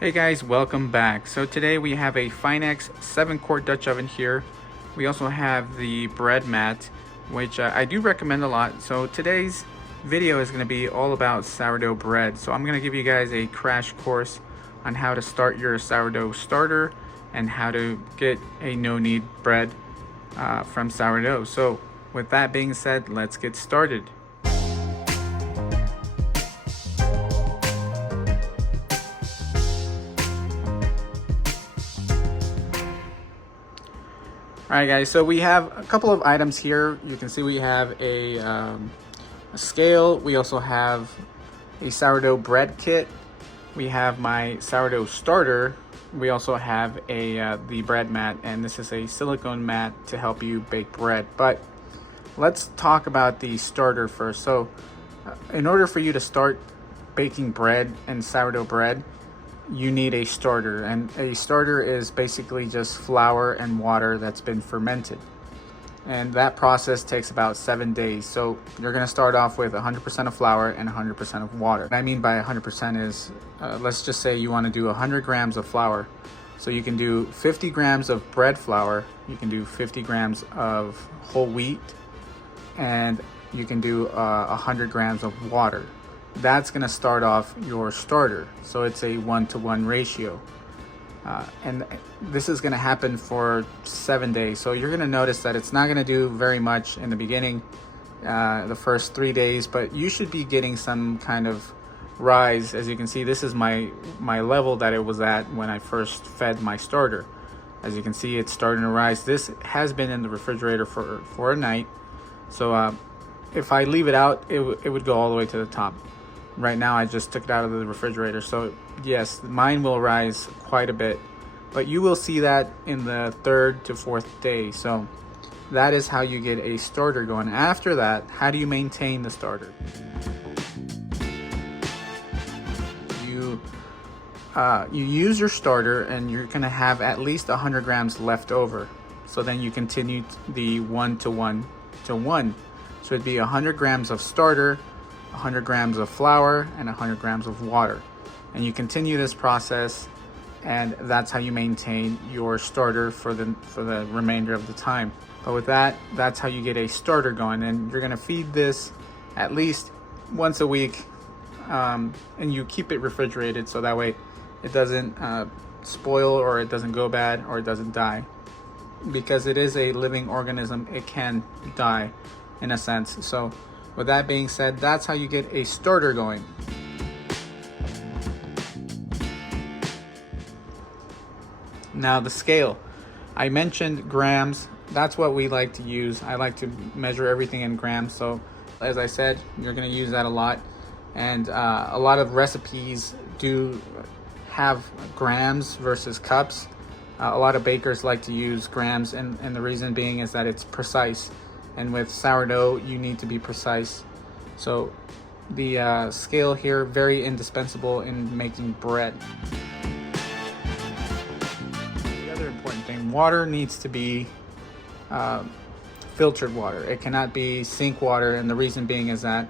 Hey guys, welcome back. So today we have a Finex 7-quart Dutch oven here. We also have the bread mat, which I do recommend a lot. So today's video is going to be all about sourdough bread. So I'm going to give you guys a crash course on how to start your sourdough starter and how to get a no-knead bread from sourdough. So with that being said, let's get started. Alright guys, so we have a couple of items here. You can see we have a scale. We also have a sourdough bread kit. We have my sourdough starter. We also have the bread mat, and this is a silicone mat to help you bake bread. But let's talk about the starter first. So in order for you to start baking bread and sourdough bread, you need a starter, and a starter is basically just flour and water that's been fermented, and that process takes about 7 days. So you're going to start off with 100% of flour and 100% of water. What I mean by 100% is let's just say you want to do 100 grams of flour, so you can do 50 grams of bread flour, you can do 50 grams of whole wheat, and you can do 100 grams of water. That's going to start off your starter. So it's a 1-to-1 ratio. And this is going to happen for 7 days. So you're going to notice that it's not going to do very much in the beginning, the first 3 days, but you should be getting some kind of rise. As you can see, this is my level that it was at when I first fed my starter. As you can see, it's starting to rise. This has been in the refrigerator for a night. So if I leave it out, it would go all the way to the top. Right now I just took it out of the refrigerator, so yes, mine will rise quite a bit, but you will see that in the 3rd to 4th day. So that is how you get a starter going. After that, how do you maintain the starter? You use your starter, and you're going to have at least 100 grams left over. So then you continue the 1-to-1 to 1. So it'd be 100 grams of starter, 100 grams of flour, and 100 grams of water, and you continue this process, and that's how you maintain your starter for the remainder of the time. But with that, that's how you get a starter going, and you're going to feed this at least once a week, and you keep it refrigerated so that way it doesn't spoil, or it doesn't go bad, or it doesn't die. Because it is a living organism, it can die in a sense. So with that being said, that's how you get a starter going. Now the scale. I mentioned grams. That's what we like to use. I like to measure everything in grams. So as I said, you're going to use that a lot. And a lot of recipes do have grams versus cups. A lot of bakers like to use grams, and the reason being is that it's precise. And with sourdough, you need to be precise. So the scale here, very indispensable in making bread. The other important thing, water needs to be filtered water. It cannot be sink water, and the reason being is that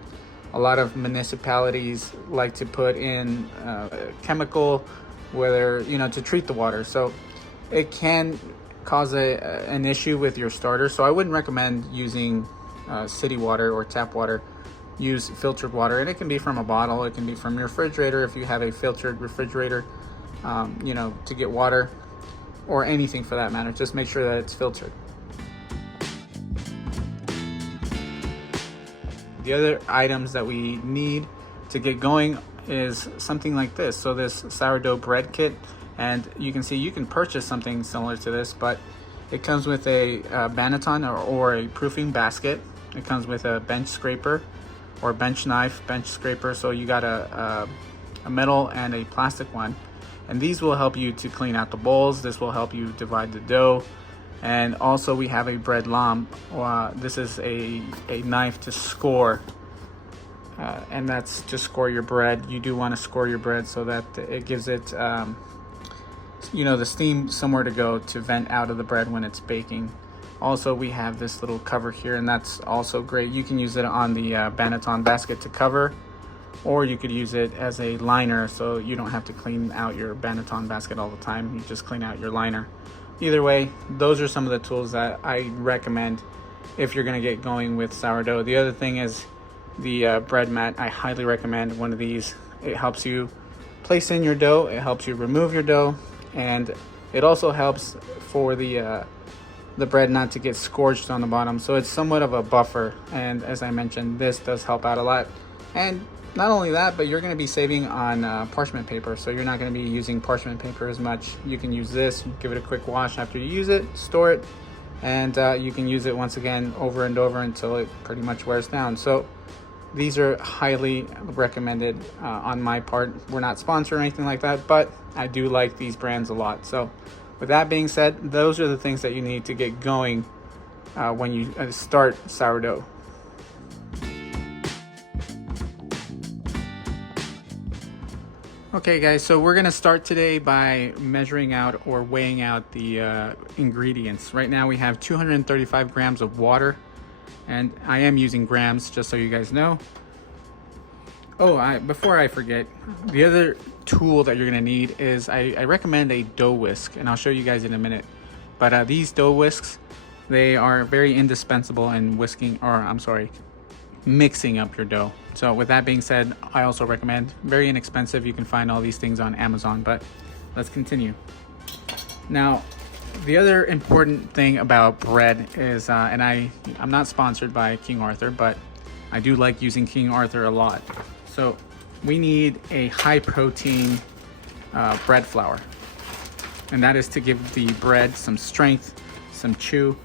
a lot of municipalities like to put in chemical, whether to treat the water. So it can cause an issue with your starter. So I wouldn't recommend using city water or tap water. Use filtered water, and it can be from a bottle, it can be from your refrigerator if you have a filtered refrigerator, to get water, or anything for that matter. Just make sure that it's filtered. The other items that we need to get going is something like this. So this sourdough bread kit, and you can see you can purchase something similar to this, but it comes with a banneton or a proofing basket. It comes with a bench scraper or bench knife, bench scraper. So you got a metal and a plastic one, and these will help you to clean out the bowls. This will help you divide the dough. And also we have a bread lamp. This is a knife to score, and that's to score your bread. You do want to score your bread so that it gives it the steam somewhere to go to vent out of the bread when it's baking. Also, we have this little cover here, and that's also great. You can use it on the banneton basket to cover, or you could use it as a liner so you don't have to clean out your Banneton basket all the time. You just clean out your liner. Either way, those are some of the tools that I recommend if you're going to get going with sourdough. The other thing is the bread mat. I highly recommend one of these. It helps you place in your dough, it helps you remove your dough, and it also helps for the bread not to get scorched on the bottom. So it's somewhat of a buffer, and as I mentioned, this does help out a lot. And not only that, but you're going to be saving on parchment paper, so you're not going to be using parchment paper as much. You can use this, give it a quick wash after you use it, store it, and you can use it once again over and over until it pretty much wears down. So these are highly recommended on my part. We're not sponsored or anything like that, but I do like these brands a lot. So with that being said, those are the things that you need to get going when you start sourdough. Okay guys, so we're gonna start today by measuring out or weighing out the ingredients. Right now we have 235 grams of water, and I am using grams just so you guys know. Oh, before I forget, the other tool that you're gonna need is I recommend a dough whisk, and I'll show you guys in a minute. But these dough whisks, they are very indispensable in mixing up your dough. So with that being said, I also recommend, very inexpensive. You can find all these things on Amazon, but let's continue. Now, the other important thing about bread is, and I'm not sponsored by King Arthur, but I do like using King Arthur a lot. So we need a high protein bread flour, and that is to give the bread some strength, some chew.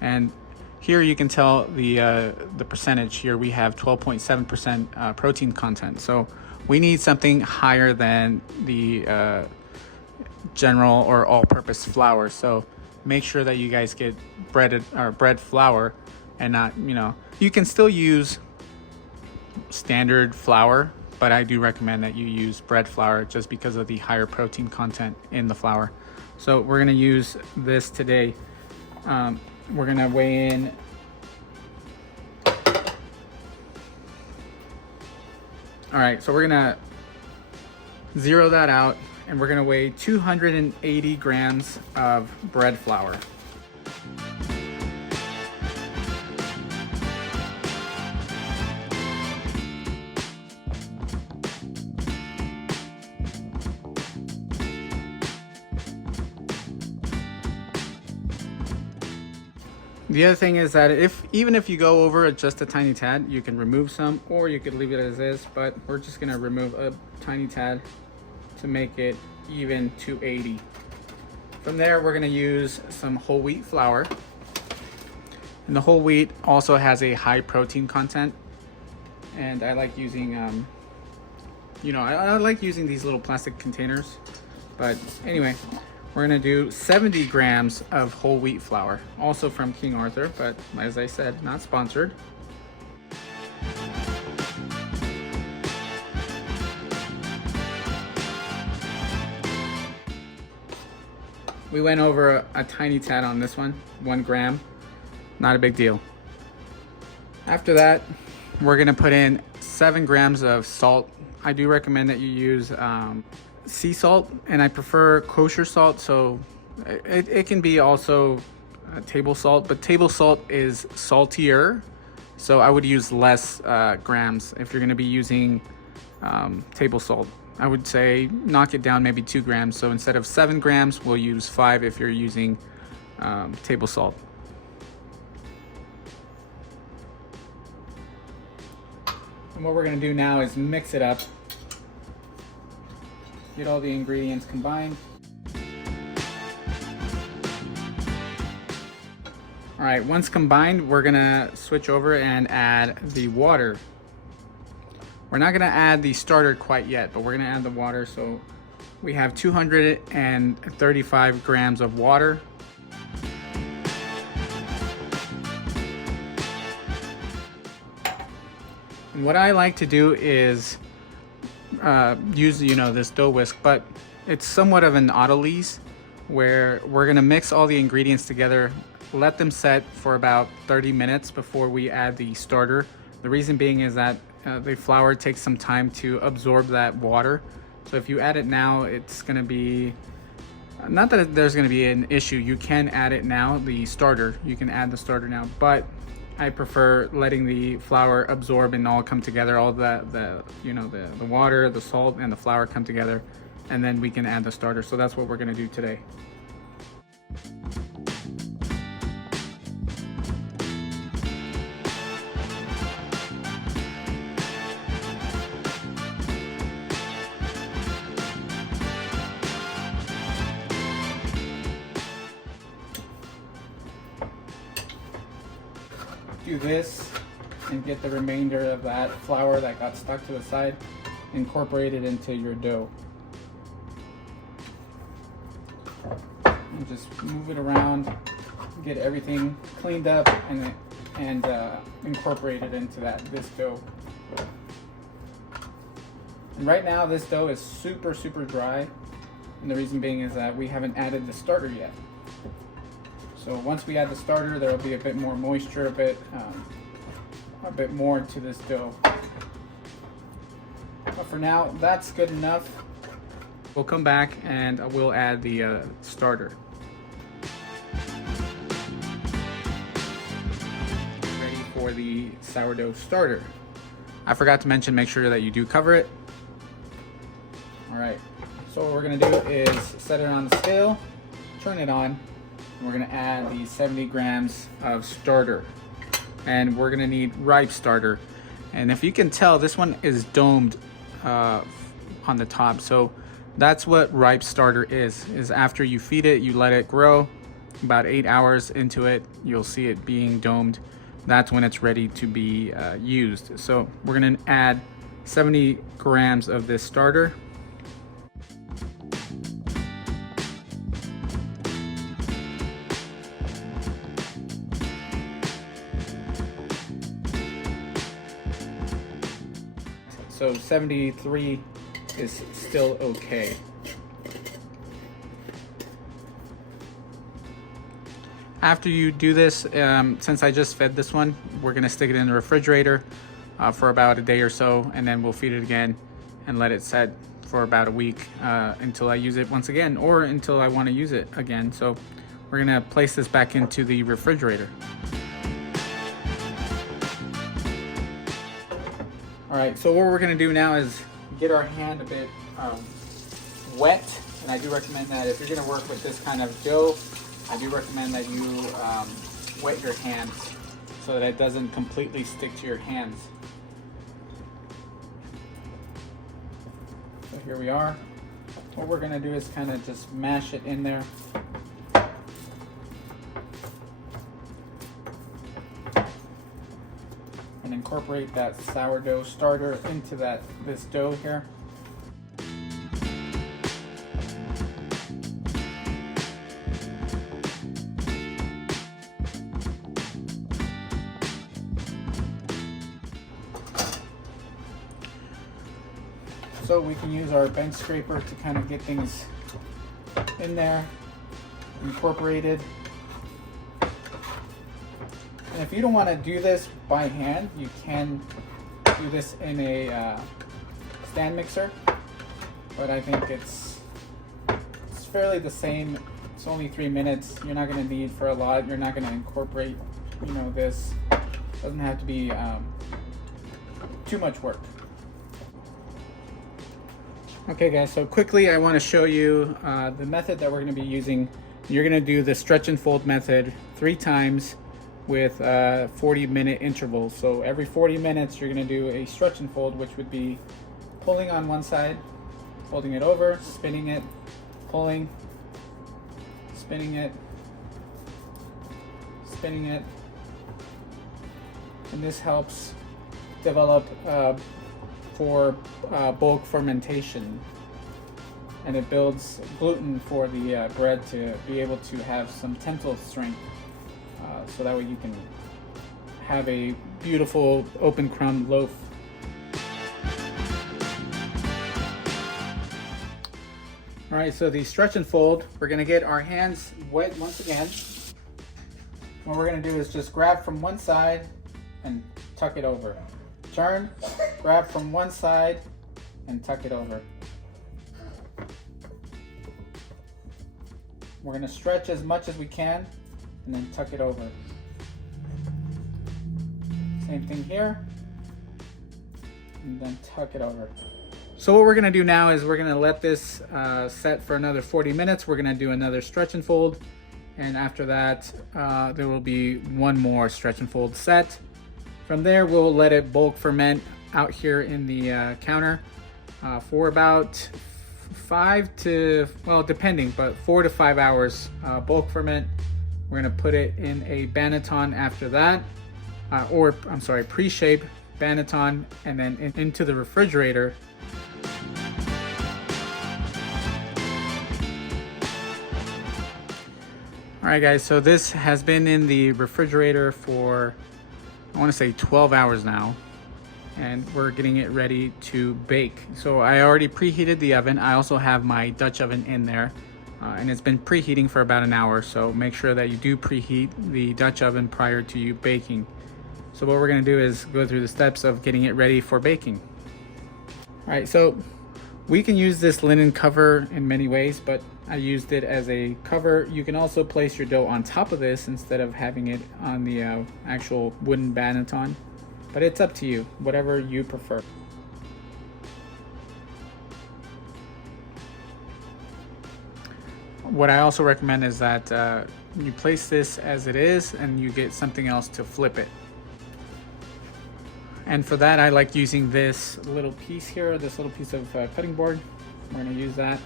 And here you can tell the percentage. Here we have 12.7% protein content. So we need something higher than the general or all-purpose flour. So make sure that you guys get bread flour, and not, you can still use standard flour, but I do recommend that you use bread flour just because of the higher protein content in the flour. So we're gonna use this today. We're gonna weigh in all right, so we're gonna zero that out, and we're gonna weigh 280 grams of bread flour. The other thing is that even if you go over just a tiny tad, you can remove some, or you could leave it as is, but we're just gonna remove a tiny tad to make it even 280. From there, we're gonna use some whole wheat flour. And the whole wheat also has a high protein content. And I like using, I like using these little plastic containers. But anyway, we're gonna do 70 grams of whole wheat flour, also from King Arthur, but as I said, not sponsored. We went over a tiny tad on this one, 1 gram, not a big deal. After that, we're gonna put in 7 grams of salt. I do recommend that you use sea salt, and I prefer kosher salt, so it can be also table salt, but table salt is saltier, so I would use less grams if you're going to be using table salt. I would say knock it down maybe 2 grams, so instead of 7 grams, we'll use 5 if you're using table salt. And what we're going to do now is mix it up. Get all the ingredients combined. All right, once combined, we're gonna switch over and add the water. We're not gonna add the starter quite yet, but we're gonna add the water. So we have 235 grams of water. And what I like to do is use this dough whisk, but it's somewhat of an autolyse, where we're gonna mix all the ingredients together, let them set for about 30 minutes before we add the starter. The reason being is that the flour takes some time to absorb that water. So if you add it now, it's gonna be, not that there's gonna be an issue. You can add it now, the starter. You can add the starter now, but I prefer letting the flour absorb and all come together. All the water, the salt, and the flour come together, and then we can add the starter. So that's what we're gonna do today. Do this and get the remainder of that flour that got stuck to the side, incorporate it into your dough. And just move it around, get everything cleaned up, and incorporate it into this dough. And right now this dough is super dry, and the reason being is that we haven't added the starter yet. So once we add the starter, there will be a bit more moisture, a bit more to this dough. But for now, that's good enough. We'll come back and we'll add the starter. Ready for the sourdough starter. I forgot to mention, make sure that you do cover it. All right, so what we're gonna do is set it on the scale, turn it on, and we're gonna add the 70 grams of starter. And we're gonna need ripe starter. And if you can tell, this one is domed on the top. So that's what ripe starter is after you feed it, you let it grow. About 8 hours into it, you'll see it being domed. That's when it's ready to be used. So we're gonna add 70 grams of this starter. So 73 is still okay. After you do this, since I just fed this one, we're gonna stick it in the refrigerator for about a day or so, and then we'll feed it again and let it set for about a week until I use it once again, or until I wanna use it again. So we're gonna place this back into the refrigerator. All right, so what we're gonna do now is get our hand a bit wet, and I do recommend that if you're gonna work with this kind of dough, I do recommend that you wet your hands so that it doesn't completely stick to your hands. So here we are. What we're gonna do is kind of just mash it in there. And incorporate that sourdough starter into this dough here. So we can use our bench scraper to kind of get things in there, incorporated. And if you don't want to do this by hand, you can do this in a stand mixer, but I think it's fairly the same. It's only 3 minutes. You're not going to need for a lot. You're not going to incorporate, this. Doesn't have to be too much work. Okay guys, so quickly I want to show you the method that we're going to be using. You're going to do the stretch and fold method 3 times with 40-minute intervals. So every 40 minutes you're going to do a stretch and fold, which would be pulling on one side, folding it over, spinning it, pulling, spinning it, spinning it. And this helps develop for bulk fermentation, and it builds gluten for the bread to be able to have some tensile strength, so that way you can have a beautiful open crumb loaf. All right, so the stretch and fold, we're gonna get our hands wet once again. What we're gonna do is just grab from one side and tuck it over. Turn, grab from one side and tuck it over. We're going to stretch as much as we can and then tuck it over. Same thing here, and then tuck it over. So what we're going to do now is we're going to let this set for another 40 minutes. We're going to do another stretch and fold, and after that there will be one more stretch and fold set. From there we'll let it bulk ferment out here in the counter for about 5 to, well, depending, but 4 to 5 hours bulk ferment. We're going to put it in a banneton after that, or I'm sorry, pre-shape banneton, and then into the refrigerator. All right guys, so this has been in the refrigerator for, I want to say 12 hours now, and we're getting it ready to bake. So I already preheated the oven. I also have my Dutch oven in there, and it's been preheating for about an hour. So make sure that you do preheat the Dutch oven prior to you baking. So what we're gonna do is go through the steps of getting it ready for baking. All right, so we can use this linen cover in many ways, but I used it as a cover. You can also place your dough on top of this instead of having it on the actual wooden banneton, but it's up to you, whatever you prefer. What I also recommend is that you place this as it is and you get something else to flip it. And for that, I like using this little piece here, this little piece of cutting board. We're gonna use that.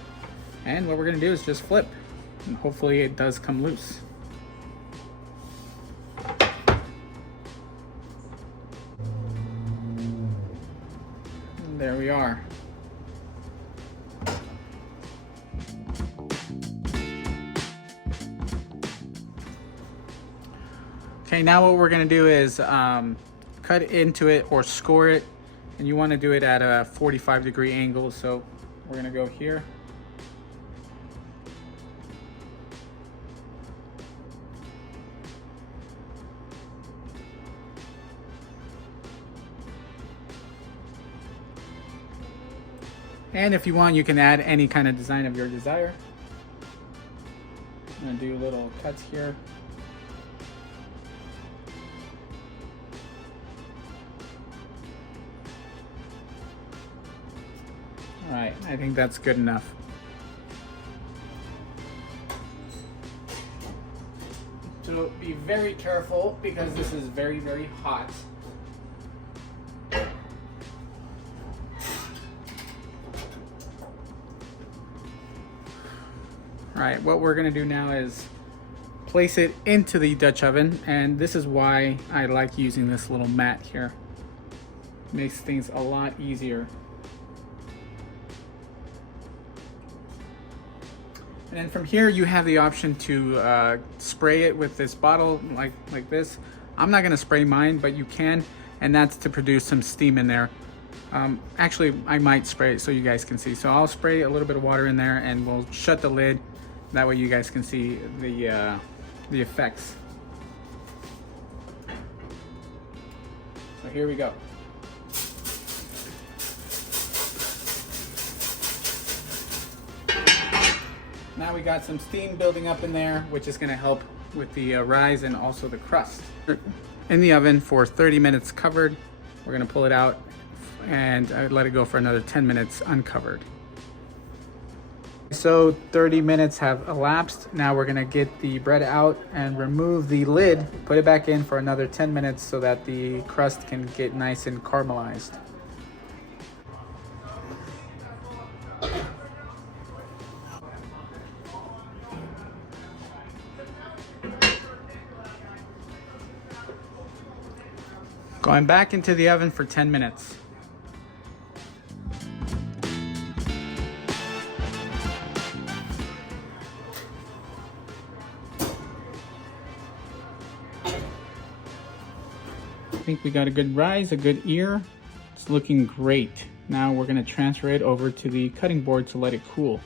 And what we're gonna do is just flip, and hopefully it does come loose. And there we are. Okay, now what we're gonna do is cut into it or score it, and you want to do it at a 45-degree angle. So we're gonna go here. And if you want, you can add any kind of design of your desire. I'm gonna do little cuts here. All right, I think that's good enough. So be very careful because this is very, very hot. All right, what we're gonna do now is place it into the Dutch oven, and this is why I like using this little mat here. It makes things a lot easier. And then from here, you have the option to spray it with this bottle like this. I'm not gonna spray mine, but you can, and that's to produce some steam in there. Actually, I might spray it so you guys can see. So I'll spray a little bit of water in there, and we'll shut the lid. That way you guys can see the effects. So here we go. Now we got some steam building up in there, which is gonna help with the rise and also the crust. In the oven for 30 minutes covered. We're gonna pull it out and let it go for another 10 minutes uncovered. So 30 minutes have elapsed. Now we're gonna get the bread out and remove the lid, put it back in for another 10 minutes so that the crust can get nice and caramelized. Going back into the oven for 10 minutes. I think we got a good rise, a good ear. It's looking great. Now we're gonna transfer it over to the cutting board to let it cool.